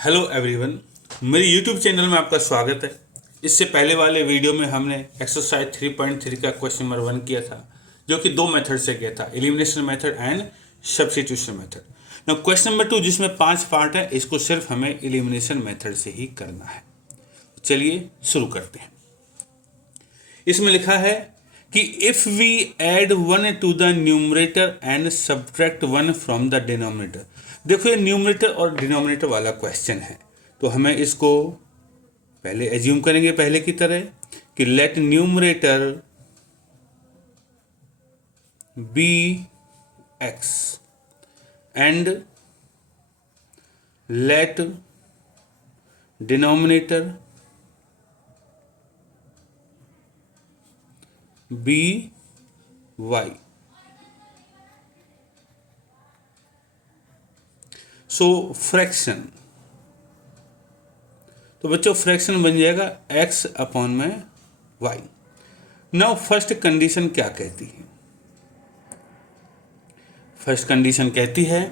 Hello everyone, मेरे YouTube channel में आपका स्वागत है। इससे पहले वाले वीडियो में हमने एक्सरसाइज 3.3 का क्वेश्चन नंबर 1 किया था, जो कि दो मेथड से किया था, elimination method and substitution method. Now question number 2 जिसमें 5 पार्ट है, इसको सिर्फ हमें एलिमिनेशन मेथड से ही करना है। चलिए शुरू करते हैं। इसमें लिखा है कि if we add 1 to the numerator and subtract 1 from the denominator. देखो ये न्यूमरेटर और डिनोमिनेटर वाला क्वेश्चन है, तो हमें इसको पहले एज्यूम करेंगे पहले की तरह कि let numerator be x and let denominator be y. So fraction, तो बच्चों फ्रैक्शन बन जाएगा x अपॉन में y। नाउ फर्स्ट कंडीशन क्या कहती है? फर्स्ट कंडीशन कहती है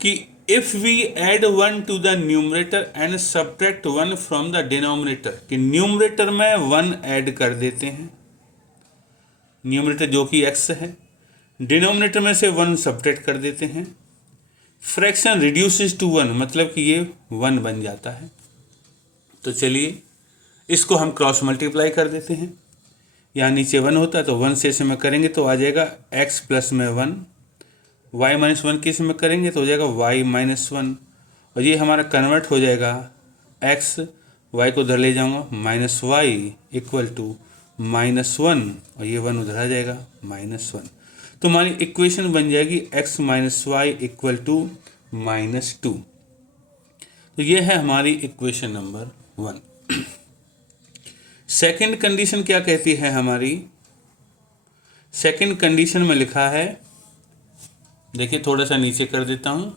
कि if we add 1 to the numerator and subtract 1 from the denominator, कि न्यूमरेटर में 1 ऐड कर देते हैं, न्यूमरेटर जो कि x है, डिनोमिनेटर में से 1 सब्ट्रैक्ट कर देते हैं, फ्रैक्शन रिड्यूसेस टू 1, मतलब कि ये 1 बन जाता है। तो चलिए इसको हम क्रॉस मल्टीप्लाई कर देते हैं। यहाँ नीचे 1 होता है तो 1 से इसमें करेंगे तो आ जाएगा x प्लस में 1, y माइनस 1 के इसमें करेंगे तो हो जाएगा y माइनस 1, और ये हमारा कन्वर्ट हो जाएगा x, y को उधर ले जाऊँगा माइनस वाई इक्वल टू -1, और ये 1 उधर आ जाएगा -1। तो हमारी इक्वेशन बन जाएगी x minus y equal to -2। तो ये है हमारी इक्वेशन नंबर 1। सेकंड कंडीशन क्या कहती है हमारी? सेकंड कंडीशन में लिखा है, देखिए थोड़ा सा नीचे कर देता हूं,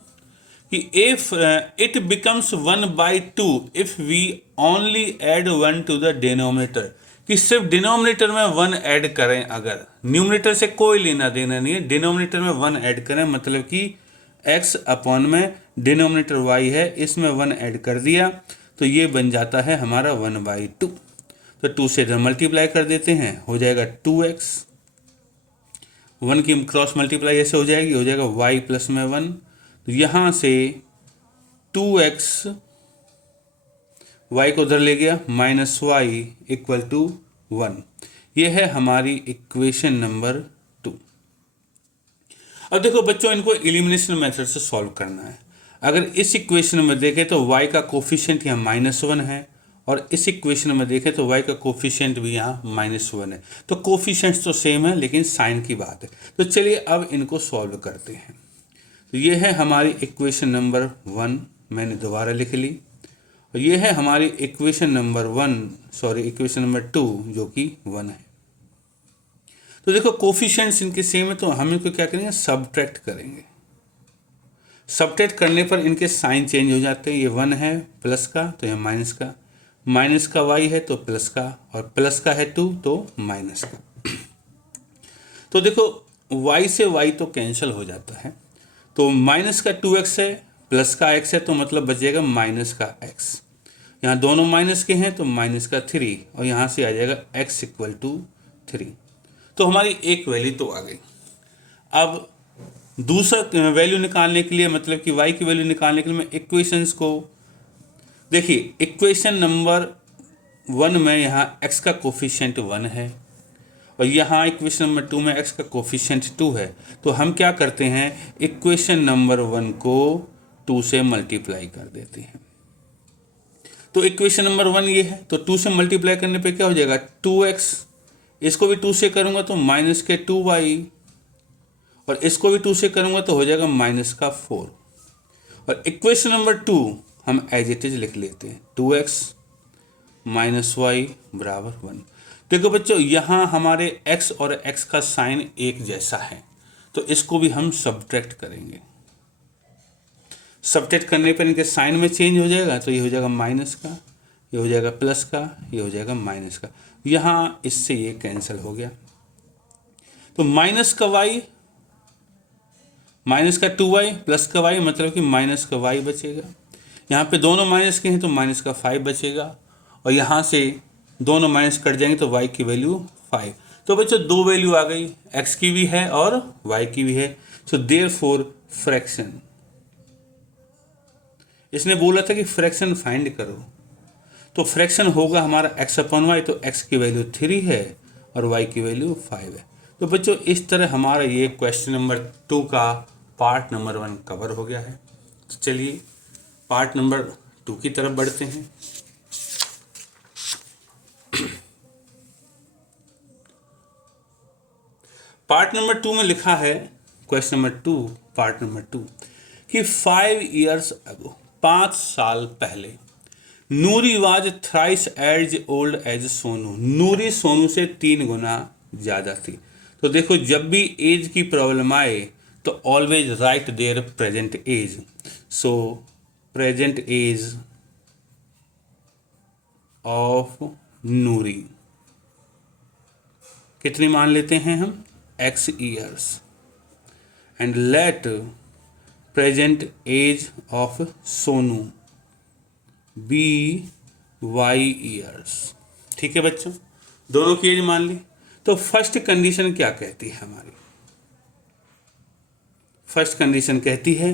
कि if it becomes 1/2 if we only add 1 to the denominator, कि सिर्फ डिनोमिनेटर में 1 ऐड करें, अगर न्यूमरेटर से कोई लेना देना नहीं है, डिनोमिनेटर में 1 ऐड करें, मतलब कि x अपॉन में डिनोमिनेटर y है, इसमें 1 ऐड कर दिया तो ये बन जाता है हमारा 1/2। तो 2 से इधर मल्टीप्लाई कर देते हैं, हो जाएगा 2x, 1 की क्रॉस मल्टीप्लाई ऐसे हो जाएगा y प्लस में 1, तो यहाँ से 2x, y को उधर ले गया माइनस वाई इक्वल टू 1। ये है हमारी इक्वेशन नंबर 2। अब देखो बच्चों, इनको एलिमिनेशन मेथड से सॉल्व करना है। अगर इस इक्वेशन में देखें तो y का कोफिशिएंट यहाँ -1 है, और इस इक्वेशन में देखें तो y का कोफिशिएंट भी यहाँ -1 है। तो कोफिशिएंट्स तो सेम है, लेकिन साइन की बात है। तो चलिए अब इनको सॉल्व करते हैं। तो ये है हमारी इक्वेशन नंबर 1, मैंने दोबारा लिख ली, और ये है हमारी इक्वेशन नंबर इक्वेशन नंबर 2 जो कि 1 है। तो देखो कोफिशिएंट्स इनके सेम है, तो हम इनको क्या करेंगे, सब्ट्रैक्ट करेंगे। सब्ट्रैक्ट करने पर इनके साइन चेंज हो जाते हैं। ये 1 है प्लस का तो ये माइनस का y है तो प्लस का, और प्लस का है 2 तो माइनस का। तो देखो y से y तो कैंसिल हो जाता है, तो माइनस का 2x है, प्लस का x है, तो मतलब बचेगा माइनस का x। यहाँ दोनों माइनस के हैं तो माइनस का 3, और यहाँ से आ जाएगा x इक्वल टू 3। तो हमारी एक वैल्यू तो आ गई। अब दूसरा वैल्यू निकालने के लिए, मतलब कि y की वैल्यू निकालने के लिए, मैं इक्वेशंस को देखिए, इक्वेशन नंबर 1 में यहाँ x का कोफिशिएंट 1 है, और यहाँ इक्वेशन नंबर 2 में x का कोफिशिएंट 2 है। तो हम क्या करते हैं, इक्वेशन नंबर 1 को 2 से मल्टीप्लाई कर देते हैं। तो इक्वेशन नंबर 1 ये है, तो 2 से मल्टीप्लाई करने पे क्या हो जाएगा, 2x, इसको भी 2 से करूँगा तो माइनस के 2y, और इसको भी 2 से करूँगा तो हो जाएगा माइनस का 4। और इक्वेशन नंबर 2 हम एज इट इज लिख लेते हैं, 2x माइनस वाई बराबर 1। देखो बच्चों, यहाँ हमारे x और x का साइन एक जैसा है, तो इसको भी हम सब्ट्रैक्ट करेंगे। सब्ट्रैक्ट करने पर इनके साइन में चेंज हो जाएगा, तो ये हो जाएगा माइनस का, ये हो जाएगा प्लस का, ये हो जाएगा माइनस का। यहाँ इससे ये कैंसिल हो गया, तो माइनस का y माइनस का 2y प्लस का y, मतलब कि माइनस का y बचेगा। यहाँ पे दोनों माइनस के हैं तो माइनस का 5 बचेगा, और यहाँ से दोनों माइनस कट जाएंगे तो y की वैल्यू 5। तो बच्चों दो वैल्यू आ गई, x की भी है और y की भी है। सो देयरफॉर फ्रैक्शन, इसने बोला था कि फ्रैक्शन फाइंड करो, तो फ्रैक्शन होगा हमारा x अपॉन वाई, तो x की वैल्यू 3 है और y की वैल्यू 5 है। तो बच्चों इस तरह हमारा ये क्वेश्चन नंबर 2 का पार्ट नंबर 1 कवर हो गया है। तो चलिए पार्ट नंबर 2 की तरफ बढ़ते हैं। पार्ट नंबर 2 में लिखा है, क्वेश्चन नंबर 2 पार्ट नंबर 2, कि 5 years ago, 5 साल पहले, Noori was thrice as old as Sonu, Noori Sonu से 3 गुना ज़्यादा थी। तो देखो जब भी एज की प्रॉब्लम आए तो always right there present age. So present age of Noori कितनी मान लेते हैं हम, x years, and let present age of Sonu be y years। ठीक है बच्चों, दोनों की एज मान ली। तो फर्स्ट कंडीशन क्या कहती है हमारी, फर्स्ट कंडीशन कहती है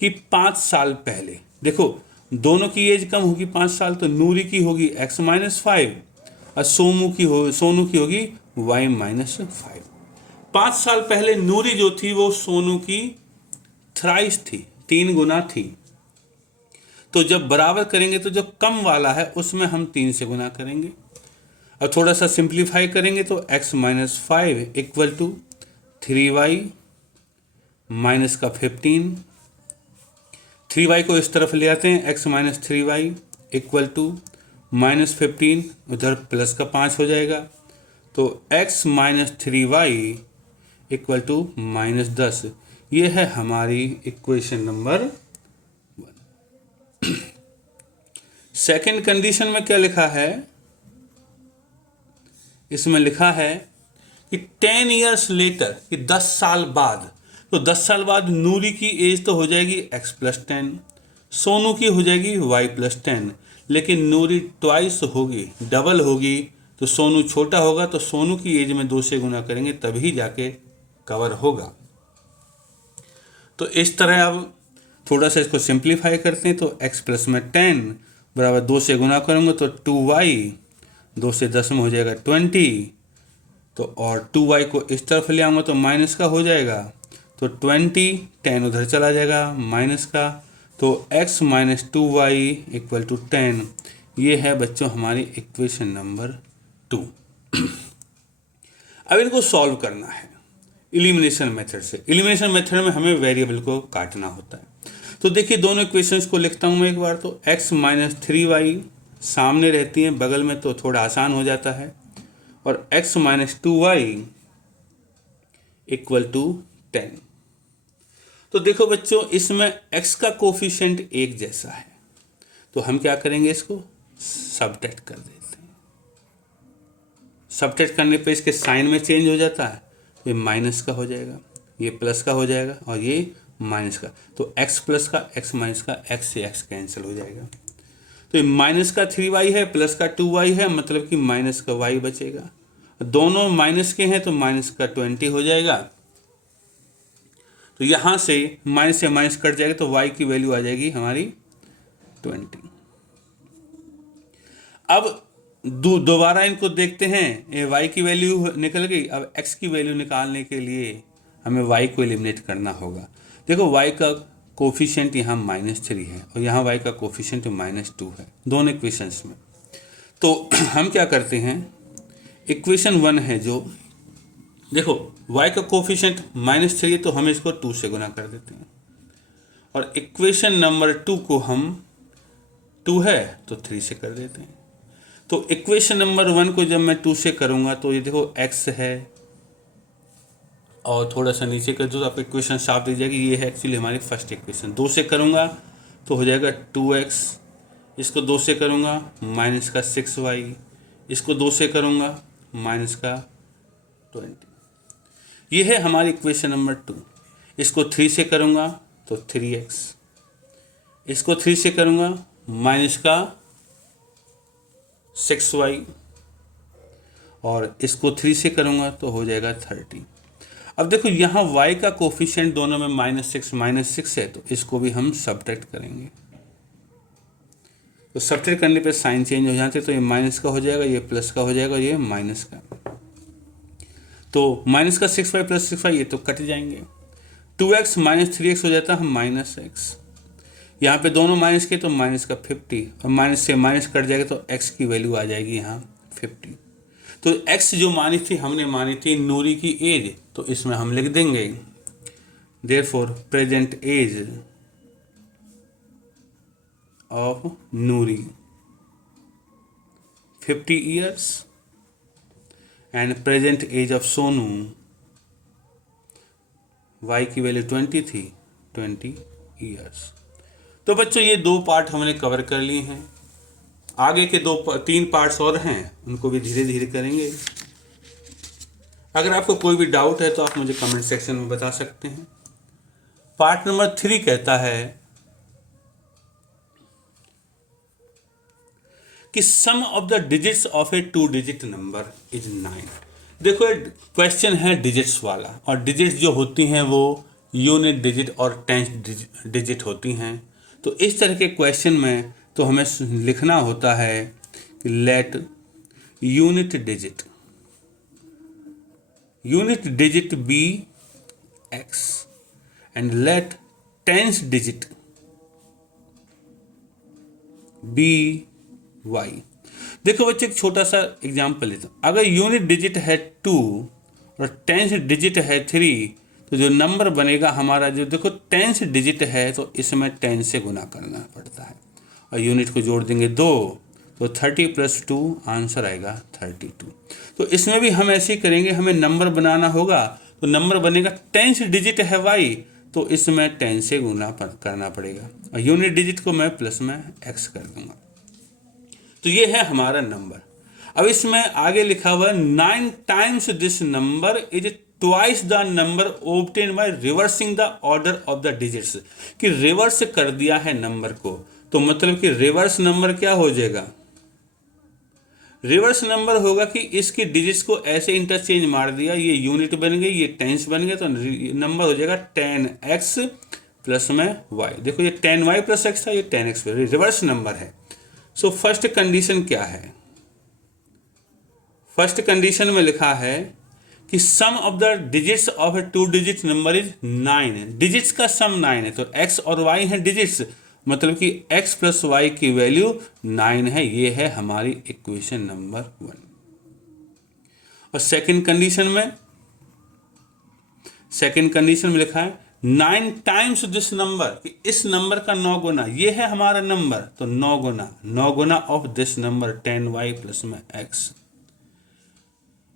कि 5 साल पहले, देखो दोनों की एज कम होगी 5 साल, तो नूरी की होगी x माइनस 5 और सोनू की होगी y माइनस 5। 5 साल पहले नूरी जो थी वो सोनू की थ्राइस थी, 3 गुना थी। तो जब बराबर करेंगे तो जो कम वाला है उसमें हम 3 से गुना करेंगे। अब थोड़ा सा सिंप्लीफाई करेंगे तो x minus 5 equal to 3y minus का 15, 3y को इस तरफ ले आते हैं, x minus 3y equal to minus 15, उधर प्लस का 5 हो जाएगा, तो x minus 3y equal to minus 10। ये है हमारी इक्वेशन नंबर 1। सेकेंड कंडीशन में क्या लिखा है, इसमें लिखा है कि 10 years लेटर, कि 10 साल बाद, तो 10 साल बाद नूरी की एज तो हो जाएगी x प्लस 10, सोनू की हो जाएगी y प्लस 10, लेकिन नूरी ट्वाइस होगी, डबल होगी, तो सोनू छोटा होगा, तो सोनू की एज में 2 से गुना करेंगे तभी जाके कवर होगा। तो इस तरह अब थोड़ा सा इसको सिंप्लीफाई करते हैं, तो x प्लस में 10 बराबर 2 से गुना करूँगा तो 2y, 2 से 10 में हो जाएगा 20, तो और 2y को इस तरफ ले आऊँगा तो माइनस का हो जाएगा, तो 20, 10 उधर चला जाएगा माइनस का, तो x minus 2y equal to 10। ये है बच्चों हमारी इक्वेशन नंबर 2। अब इनको सॉल्व करना है एलिमिनेशन मेथड से। एलिमिनेशन मेथड में हमें वेरिएबल को काटना होता है। तो देखिए दोनों इक्वेशंस को लिखता हूँ मैं एक बार, तो x माइनस 3y सामने रहती हैं बगल में तो थोड़ा आसान हो जाता है, और x minus 2y equal to 10। तो देखो बच्चों इसमें x का कोफिशिएंट एक जैसा है, तो हम क्या करेंगे, इसको सबट्रैक्ट कर देते हैं। सबट्रैक्ट करने पे इसके साइन में चेंज हो जाता है, ये माइनस का हो जाएगा, ये प्लस का हो जाएगा और ये माइनस का, तो x प्लस का x माइनस का, x से x कैंसिल हो जाएगा। तो ये माइनस का 3y है, प्लस का 2y है, मतलब कि माइनस का y बचेगा। दोनों माइनस के हैं तो माइनस का 20 हो जाएगा, तो यहाँ से माइनस से माइनस कट जाएगा तो y की वैल्यू आ जाएगी हमारी 20। अब दोबारा इनको देखते हैं, ये y की वैल्यू निकल गई। अब x की वैल्यू निकालने के लिए हमें y को एलिमिनेट करना होगा। देखो y का कोफिशिएंट यहाँ -3 है और यहाँ y का कोफिशिएंट -2 है दोनों इक्वेशंस में। तो हम क्या करते हैं, इक्वेशन 1 है जो, देखो y का कोफिशिएंट -3 है तो हम इसको 2 से गुना कर देते हैं, और इक्वेशन नंबर 2 को हम 2 है तो 3 से कर देते हैं। तो इक्वेशन नंबर 1 को जब मैं 2 से करूँगा तो ये देखो x है, और थोड़ा सा नीचे कर दो तो आपको इक्वेशन साफ दिख जाएगी। ये है एक्चुअली हमारी फर्स्ट इक्वेशन। 2 से करूँगा तो हो जाएगा 2x, इसको 2 से करूँगा माइनस का 6y, इसको 2 से करूँगा माइनस का 20। ये है हमारी इक्वेशन नंबर 2। इसको 3 से करूँगा तो 3x, इसको 3 से करूँगा माइनस का 6y, और इसको 3 से करूँगा तो हो जाएगा 30। अब देखो यहाँ y का कोफिशिएंट दोनों में -6 है, तो इसको भी हम सब्ट्रैक्ट करेंगे। तो सब्ट्रैक्ट करने पे साइन चेंज हो जाते, तो ये माइनस का हो जाएगा, ये प्लस का हो जाएगा, ये माइनस का। तो माइनस का 6y प्लस 6y ये तो कट जाएंगे। 2x माइनस 3x हो जाता है माइनस x। यहाँ पे दोनों माइनस के तो माइनस का 50, और माइनस से माइनस कट जाएगा तो x की वैल्यू आ जाएगी यहाँ 50। तो x जो मानी थी हमने मानी थी नूरी की एज, तो इसमें हम लिख देंगे therefore present age of Noori 50 years and present age of Sonu, y की वैल्यू 20 थी, 20 ईयर्स। तो बच्चों ये 2 पार्ट हमने कवर कर लिए हैं। आगे के 3 पार्ट्स और हैं, उनको भी धीरे धीरे करेंगे। अगर आपको कोई भी डाउट है तो आप मुझे कमेंट सेक्शन में बता सकते हैं। पार्ट नंबर 3 कहता है कि sum of the digits of a 2 digit number is 9। देखो क्वेश्चन है डिजिट्स वाला, और डिजिट्स जो होती हैं वो यूनिट डिजिट और टेंस डिजिट होती हैं। तो इस तरह के क्वेश्चन में तो हमें लिखना होता है कि let unit digit be x and let tens digit be y। देखो बच्चे एक छोटा सा एग्जांपल लेता हूँ। अगर यूनिट डिजिट है 2 और टेंस डिजिट है 3, तो जो नंबर बनेगा हमारा, जो देखो टेंस डिजिट है तो इसमें 10 से गुना करना पड़ता है, और यूनिट को जोड़ देंगे 2, तो 30 + 2 आंसर आएगा 32। तो इसमें भी हम ऐसे ही करेंगे, हमें नंबर बनाना होगा, तो नंबर बनेगा टेंस डिजिट है y, तो इसमें 10 से गुना करना पड़ेगा, और यूनिट डिजिट को मैं प्लस में x कर दूंगा। तो ये है हमारा नंबर। अब इसमें आगे लिखा हुआ है 9 times this number is twice the number obtain by reversing the order of the digits, कि रिवर्स कर दिया है नंबर को, तो मतलब कि रिवर्स नंबर क्या हो जाएगा, रिवर्स नंबर होगा कि इसकी डिजिट्स को ऐसे इंटरचेंज मार दिया, ये यूनिट बन गई, ये टेंस बन गए, तो नंबर हो जाएगा 10x प्लस में y। देखो ये 10y प्लस x था, ये 10x रिवर्स नंबर है। सो फर्स्ट कंडीशन क्या है, फर्स्ट कंडीशन में लिखा है कि sum of the digits of a 2 digit number is 9। Digits का सम 9 है, तो x और y है डिजिट्स, मतलब कि x प्लस y की वैल्यू 9 है। ये है हमारी इक्वेशन नंबर 1। और सेकंड कंडीशन में लिखा है 9 टाइम्स दिस नंबर, कि इस नंबर का 9 गुना, ये है हमारा नंबर, तो 9 गुना of this number 10y plus में x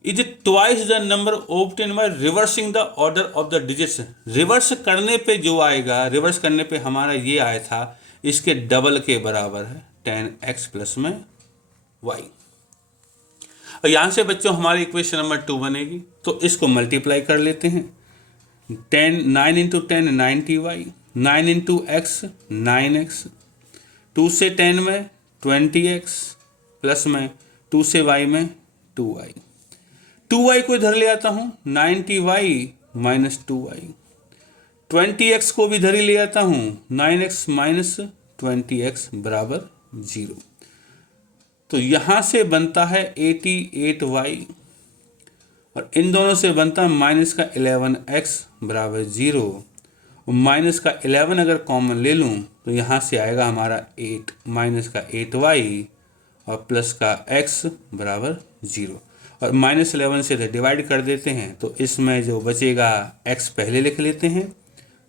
is twice the number obtain by reversing the order of the digits. रिवर्स करने पे जो आएगा, रिवर्स करने पे हमारा ये आया था, इसके डबल के बराबर है 10x प्लस में y। और यहाँ से बच्चों हमारी इक्वेशन नंबर 2 बनेगी, तो इसको मल्टीप्लाई कर लेते हैं। 9 × 10 90y, 9 × x 9x, 2 से 10 में 20x प्लस में 2 से y में 2y। 2y को इधर ले आता हूँ, 90y माइनस 2y। 20x को भी इधर ही ले आता हूँ, 9x माइनस 20x बराबर 0। तो यहाँ से बनता है 88y, और इन दोनों से बनता है माइनस का 11x बराबर 0। और माइनस का 11 अगर कॉमन ले लूँ तो यहाँ से आएगा हमारा 8 माइनस का 8y और प्लस का x बराबर 0। और माइनस 11 से डिवाइड कर देते हैं, तो इसमें जो बचेगा x पहले लिख लेते हैं,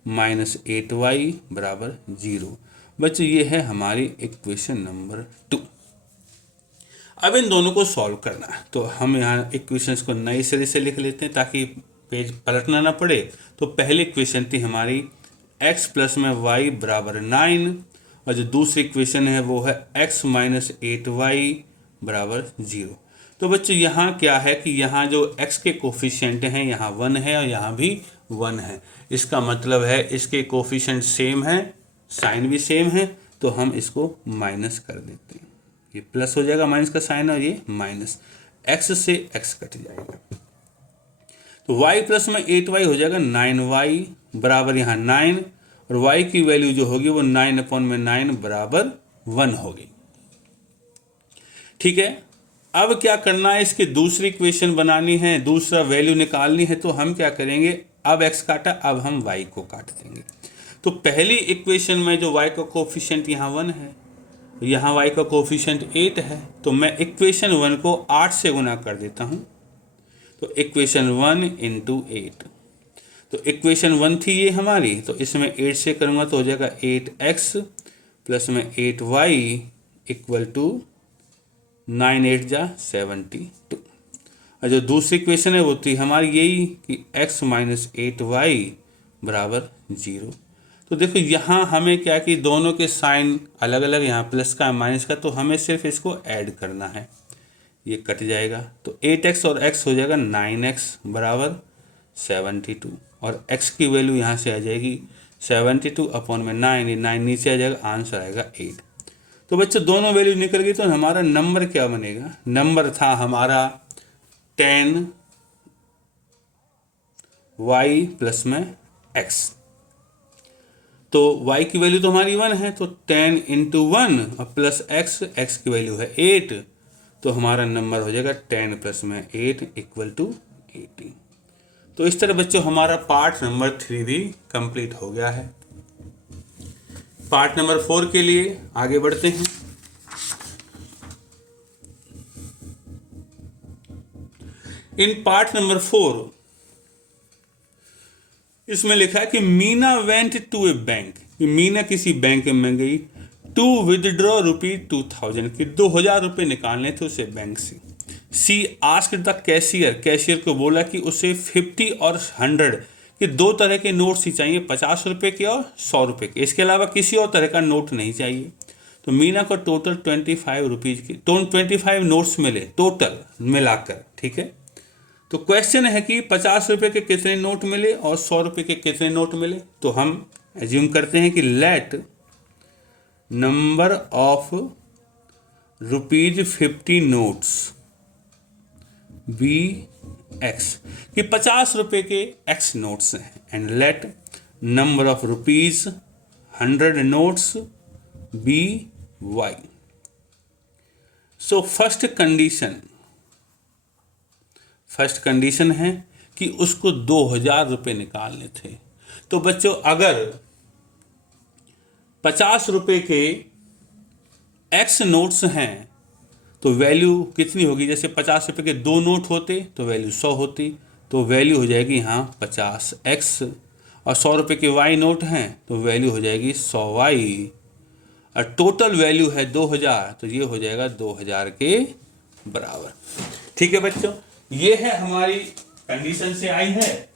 माइनस 8y बराबर 0। बच्चों ये है हमारी इक्वेशन नंबर 2। अब इन दोनों को सॉल्व करना है, तो हम यहाँ इक्वेशंस को नए सिरे से लिख लेते हैं ताकि पेज पलटना ना पड़े। तो पहली इक्वेशन थी हमारी x प्लस में y बराबर 9, और जो दूसरी इक्वेशन है वो है x माइनस 8y बराबर 0। तो बच्चों यहाँ क्या है कि यहाँ जो x के कोफिशिएंट हैं, यहाँ 1 है और यहाँ भी 1 है। इसका मतलब है इसके कोफिशिएंट सेम है, साइन भी सेम है तो हम इसको माइनस कर देते हैं, ये प्लस हो जाएगा माइनस का साइन और ये माइनस, एक्स से एक्स कट जाएगा। तो y प्लस में 8y हो जाएगा 9y बराबर यहाँ 9, और y की वैल्यू जो होगी वो 9/9 बराबर 1 होगी। ठीक है, अब क्या करना है, इसकी दूसरी इक्वेशन बनानी है, दूसरा वैल्यू निकालनी है। तो हम क्या करेंगे, अब x काटा, अब हम y को काट देंगे। तो पहली इक्वेशन में जो y का कोफिशिएंट यहाँ 1 है, यहाँ y का कोफिशिएंट 8 है, तो मैं इक्वेशन 1 को 8 से गुना कर देता हूँ। तो इक्वेशन 1 इंटू 8, तो इक्वेशन 1 थी ये हमारी, तो इसमें 8 से करूँगा तो हो जाएगा 8x प्लस में 8y इक्वल टू 9 8 जा 72। और जो दूसरी इक्वेशन है वो थी हमारी यही कि x माइनस 8y बराबर 0। तो देखो यहाँ हमें क्या कि दोनों के साइन अलग अलग, यहाँ प्लस का माइनस का, तो हमें सिर्फ इसको ऐड करना है, ये कट जाएगा। तो 8x और x हो जाएगा 9x बराबर 72, और x की वैल्यू यहाँ से आ जाएगी 72/9, 9 नीचे आ जाएगा, आंसर आएगा 8। तो बच्चों दोनों वैल्यू निकल गई, तो हमारा नंबर क्या बनेगा, नंबर था हमारा 10y प्लस में x। तो y की वैल्यू तो हमारी 1 है, तो 10 इंटू 1 और प्लस x की वैल्यू है 8, तो हमारा नंबर हो जाएगा 10 प्लस में 8 इक्वल टू 18। तो इस तरह बच्चों हमारा पार्ट नंबर 3 भी कंप्लीट हो गया है। पार्ट नंबर 4 के लिए आगे बढ़ते हैं। इन पार्ट नंबर 4 इसमें लिखा है कि Meena went to a bank, कि मीना किसी बैंक में गई टू विदड्रॉ ₹2000, कि 2000 रुपये निकालने थे उसे बैंक से। सी आस्क्ड द कैशियर, कैशियर को बोला कि उसे 50 और 100 के दो तरह के नोट्स ही चाहिए, 50 रुपये के और 100 रुपये के, इसके अलावा किसी और तरह का नोट नहीं चाहिए। तो मीना को टोटल 25 रुपीज़ की 25 नोट्स मिले टोटल मिलाकर। ठीक है, तो क्वेश्चन है कि 50 रुपये के कितने नोट मिले और 100 रुपये के कितने नोट मिले। तो हम एज्यूम करते हैं कि let number of ₹50 notes be x, कि 50 रुपये के x नोट्स हैं, and let number of ₹100 notes be y। So first condition है कि उसको 2000 रुपये निकालने थे। तो बच्चों अगर 50 रुपये के x नोट्स हैं तो वैल्यू कितनी होगी, जैसे 50 रुपये के 2 नोट होते तो वैल्यू 100 होती, तो वैल्यू हो जाएगी यहाँ 50x, और 100 रुपये के y नोट हैं तो वैल्यू हो जाएगी 100y, और टोटल वैल्यू है 2000, तो ये हो जाएगा 2000 के बराबर। ठीक है बच्चों, ये है हमारी कंडीशन से आई है।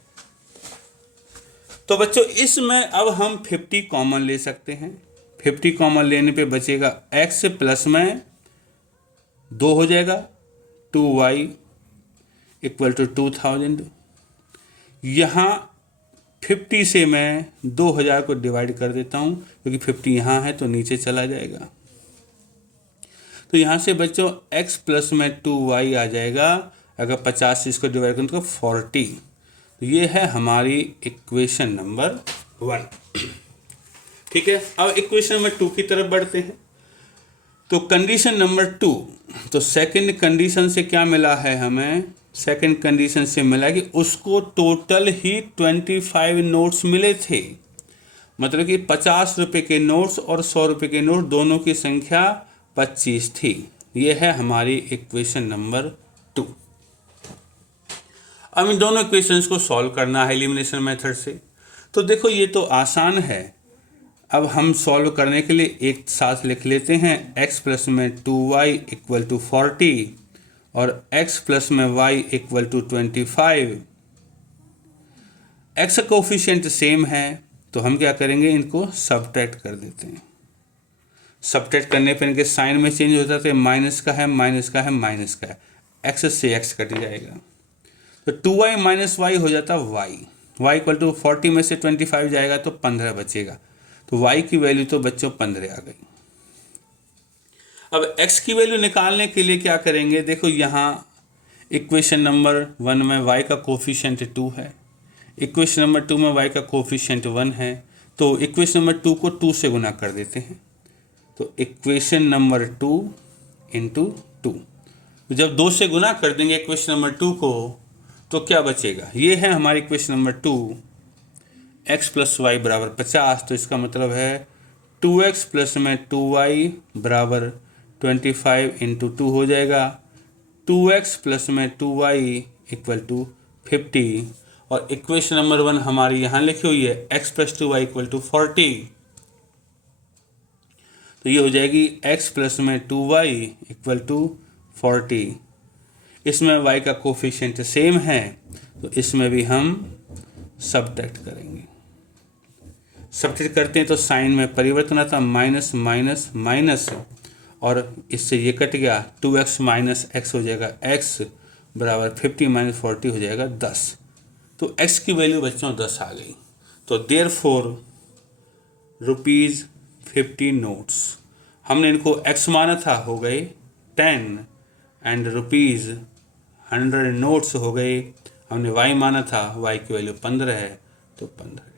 तो बच्चों इसमें अब हम 50 कॉमन ले सकते हैं। 50 कॉमन लेने पे बचेगा x प्लस में 2 हो जाएगा 2y इक्वल टू 2000। यहाँ 50 से मैं 2000 को डिवाइड कर देता हूँ, क्योंकि 50 यहाँ है तो नीचे चला जाएगा। तो यहाँ से बच्चों x प्लस में 2y आ जाएगा, अगर 50 से इसको डिवाइड करें तो 40। तो ये है हमारी इक्वेशन नंबर 1। ठीक है, अब इक्वेशन नंबर 2 की तरफ बढ़ते हैं। तो कंडीशन नंबर 2, तो सेकंड कंडीशन से क्या मिला है हमें, सेकंड कंडीशन से मिला कि उसको टोटल ही 25 नोट्स मिले थे, मतलब कि 50 रुपये के नोट्स और 100 रुपये के नोट दोनों की संख्या 25 थी। ये है हमारी इक्वेशन नंबर 2। अब इन दोनों इक्वेशंस को सॉल्व करना है एलिमिनेशन मेथड से। तो देखो ये तो आसान है, अब हम सॉल्व करने के लिए एक साथ लिख लेते हैं। x प्लस में 2y इक्वल टू 40 और x प्लस में y इक्वल टू 25। x का कोफिशिएंट सेम है, तो हम क्या करेंगे, इनको सबट्रैक्ट कर देते हैं। सबट्रैक्ट करने पर इनके साइन में चेंज हो जाते हैं, माइनस का है माइनस का है माइनस का है, x से x कट जाएगा। तो 2y माइनस y हो जाता y, y इक्वल टू 40 में से 25 जाएगा तो 15 बचेगा। तो y की वैल्यू तो बच्चों 15 आ गई। अब x की वैल्यू निकालने के लिए क्या करेंगे, देखो यहाँ इक्वेशन नंबर 1 में y का कोफिशिएंट 2 है, इक्वेशन नंबर 2 में y का कोफिशिएंट 1 है, तो इक्वेशन नंबर 2 को 2 से गुना कर देते हैं। तो इक्वेशन नंबर 2 इंटू 2, तो जब 2 से गुना कर देंगे इक्वेशन नंबर 2 को तो क्या बचेगा, ये है हमारी equation number 2, x plus y बराबर 50। तो इसका मतलब है 2x प्लस में 2y बराबर 25 इंटू 2 हो जाएगा। 2x प्लस में 2y इक्वल टू 50, और इक्वेशन नंबर 1 हमारी यहाँ लिखी हुई है x plus 2y equal to 40। तो ये हो जाएगी x प्लस में 2y इक्वल टू 40। इसमें y का कोफिशिएंट सेम है तो इसमें भी हम सबट्रैक्ट करेंगे। सबट्रैक्ट करते हैं तो साइन में परिवर्तन आता, माइनस माइनस माइनस, और इससे ये कट गया, 2x माइनस एक्स हो जाएगा x बराबर 50 माइनस 40 हो जाएगा 10। तो x की वैल्यू बच्चों 10 आ गई। तो देयरफॉर ₹50 नोट्स, हमने इनको x माना था, हो गए 10, एंड ₹100 नोट्स हो गए। हमने y माना था, y की वैल्यू 15 है तो 15।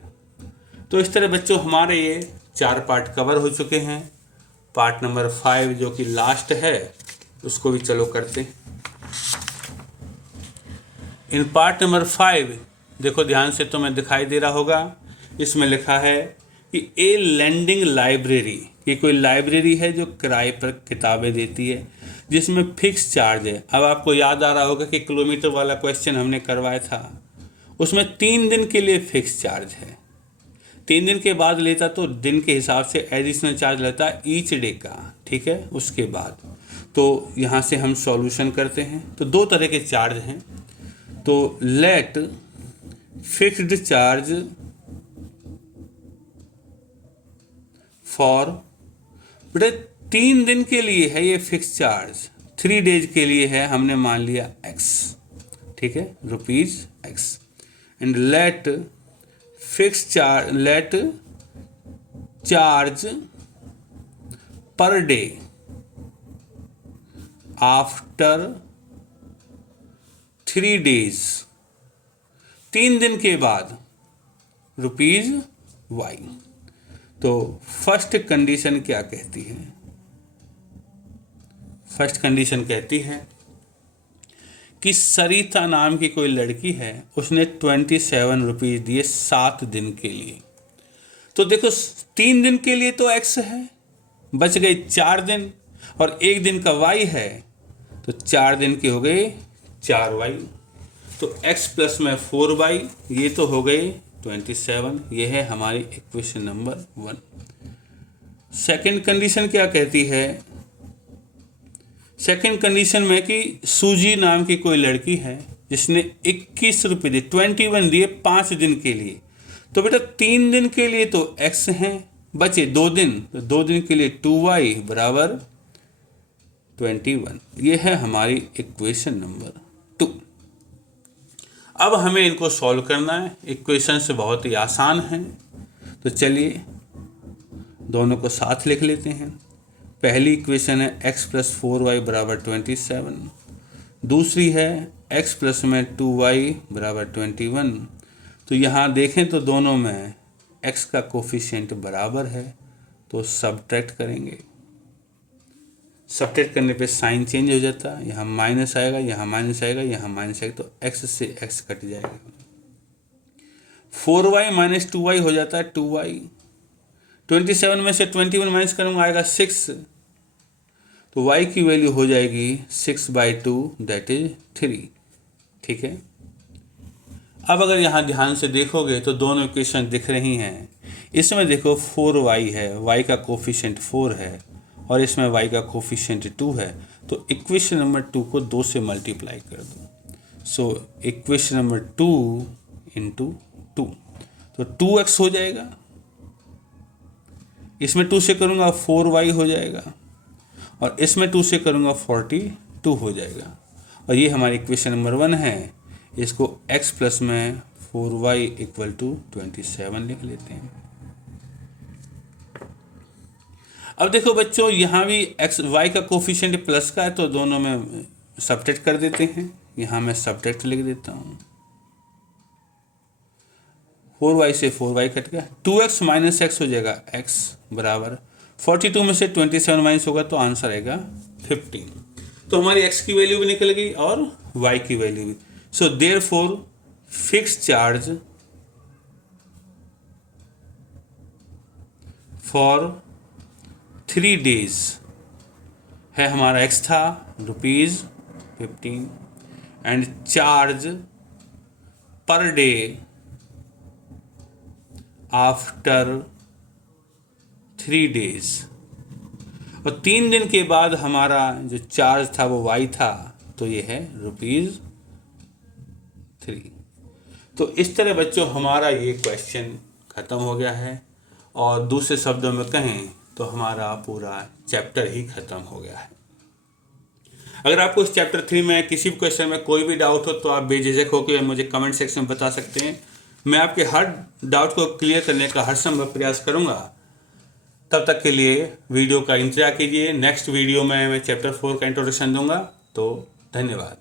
तो इस तरह बच्चों हमारे ये 4 पार्ट कवर हो चुके हैं। पार्ट नंबर 5 जो कि लास्ट है उसको भी चलो करते हैं। इन पार्ट नंबर 5 देखो ध्यान से, तुम्हें दिखाई दे रहा होगा, इसमें लिखा है कि ए लैंडिंग लाइब्रेरी, ये कोई लाइब्रेरी है जो किराए पर किताबें देती है जिसमें फिक्स चार्ज है। अब आपको याद आ रहा होगा कि किलोमीटर वाला क्वेश्चन हमने करवाया था, उसमें 3 दिन के लिए फिक्स चार्ज है, 3 दिन के बाद लेता तो दिन के हिसाब से एडिशनल चार्ज लेता ईच डे का, ठीक है। उसके बाद तो यहाँ से हम सॉल्यूशन करते हैं, तो 2 तरह के चार्ज हैं। तो लेट फिक्स्ड चार्ज फॉर, बेटा 3 दिन के लिए है ये फिक्स चार्ज, 3 डेज के लिए है, हमने मान लिया x, ठीक है, ₹x, and let fix charge, late charge per day after 3 days, 3 दिन के बाद ₹y। तो फर्स्ट कंडीशन क्या कहती है, फर्स्ट कंडीशन कहती है कि सरिता नाम की कोई लड़की है, उसने ₹27 दिए 7 दिन के लिए। तो देखो 3 दिन के लिए तो x है, बच गए 4 दिन, और 1 दिन का y है, तो 4 दिन के हो गए 4y। तो x प्लस में 4y, ये तो हो गए 27। ये है हमारी इक्वेशन नंबर 1। सेकंड कंडीशन क्या कहती है, सेकंड कंडीशन में कि सूजी नाम की कोई लड़की है जिसने ₹21 दिए, 21 दिए 5 दिन के लिए। तो बेटा 3 दिन के लिए तो x हैं, बचे 2 दिन, तो 2 दिन के लिए 2y बराबर 21। ये है हमारी इक्वेशन नंबर 2। अब हमें इनको सॉल्व करना है। इक्वेशन से बहुत ही आसान है, तो चलिए दोनों को साथ लिख लेते हैं। पहली इक्वेशन है x प्लस 4y बराबर 27, दूसरी है x प्लस में 2y बराबर 21। तो यहाँ देखें तो दोनों में x का कोफिशिएंट बराबर है, तो सबट्रैक्ट करेंगे। सबट्रैक्ट करने पे साइन चेंज हो जाता है, यहाँ माइनस आएगा, यहाँ माइनस आएगा, यहाँ माइनस आएगा, तो x से x कट जाएगा। 4y माइनस 2y हो जाता है 2y। 27 में से 21 माइनस करूँगा आएगा 6, तो y की वैल्यू हो जाएगी 6/2 दैट इज 3, ठीक है। अब अगर यहाँ ध्यान से देखोगे तो दोनों इक्वेशन दिख रही हैं। इसमें देखो 4y है, y का कोफिशिएंट 4 है, और इसमें y का कोफिशिएंट 2 है, तो इक्वेशन नंबर 2 को 2 से मल्टीप्लाई कर दो। सो इक्वेशन नंबर 2 इंटू 2, तो 2x हो जाएगा, इसमें 2 से करूँगा 4y हो जाएगा, और इसमें 2 से करूँगा 42 हो जाएगा। और ये हमारी इक्वेशन नंबर 1 है। इसको x प्लस में 4y इक्वल टू 27 लिख लेते हैं। अब देखो बच्चों, यहाँ भी एक्स वाई का कोफिशिएंट प्लस का है तो दोनों में सब्ट्रैक्ट कर देते हैं। यहाँ मैं सब्ट्रैक्ट लिख देता हूँ, 4y से 4y कट गया, 2x माइनस एक्स हो जाएगा, x बराबर 42 में से 27 माइनस होगा तो आंसर आएगा 15। तो हमारी x की वैल्यू भी निकल गई और y की वैल्यू भी। So therefore fixed charge for 3 days है हमारा x था ₹15 and charge per day after 3 days, और 3 दिन के बाद हमारा जो चार्ज था वो y था, तो ये है ₹3। तो इस तरह बच्चों हमारा ये क्वेश्चन ख़त्म हो गया है, और दूसरे शब्दों में कहें तो हमारा पूरा चैप्टर ही ख़त्म हो गया है। अगर आपको इस चैप्टर 3 में किसी भी क्वेश्चन में कोई भी डाउट हो तो आप बेझिझक होकर मुझे कमेंट सेक्शन में बता सकते हैं। मैं आपके हर डाउट को क्लियर करने का हर संभव प्रयास करूंगा। तब तक के लिए वीडियो का इंतजार कीजिए। नेक्स्ट वीडियो में मैं चैप्टर 4 का इंट्रोडक्शन दूंगा। तो धन्यवाद।